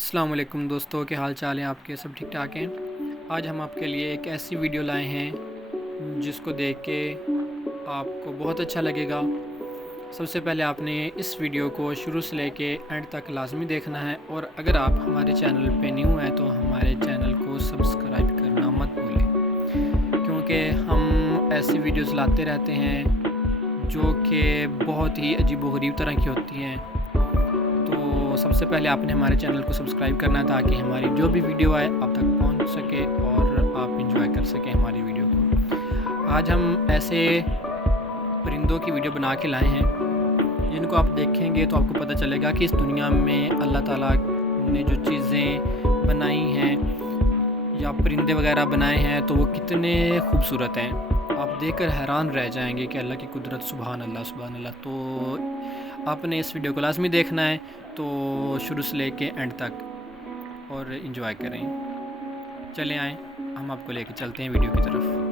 अस्सलाम वालेकुम दोस्तों, क्या हाल चाल हैं आपके? सब ठीक ठाक हैं। आज हम आपके लिए एक ऐसी वीडियो लाए हैं जिसको देख के आपको बहुत अच्छा लगेगा। सबसे पहले आपने इस वीडियो को शुरू से लेके एंड तक लाजमी देखना है, और अगर आप हमारे चैनल पे न्यू हैं तो हमारे चैनल को सब्सक्राइब करना मत भूलें, क्योंकि हम ऐसी वीडियोस लाते रहते हैं जो कि बहुत ही अजीबोगरीब तरह की होती हैं। तो सबसे पहले आपने हमारे चैनल को सब्सक्राइब करना है ताकि हमारी जो भी वीडियो आए आप तक पहुंच सके और आप इंजॉय कर सकें हमारी वीडियो को। आज हम ऐसे परिंदों की वीडियो बना के लाए हैं जिनको आप देखेंगे तो आपको पता चलेगा कि इस दुनिया में अल्लाह ताला ने जो चीज़ें बनाई हैं या परिंदे वगैरह बनाए हैं तो वो कितने खूबसूरत हैं। आप देखकर हैरान रह जाएंगे कि अल्लाह की कुदरत, सुभान अल्लाह सुभान अल्लाह। तो आपने इस वीडियो को लाजमी देखना है, तो शुरू से लेके एंड तक, और इन्जॉय करें। चलें आएँ, हम आपको लेके चलते हैं वीडियो की तरफ।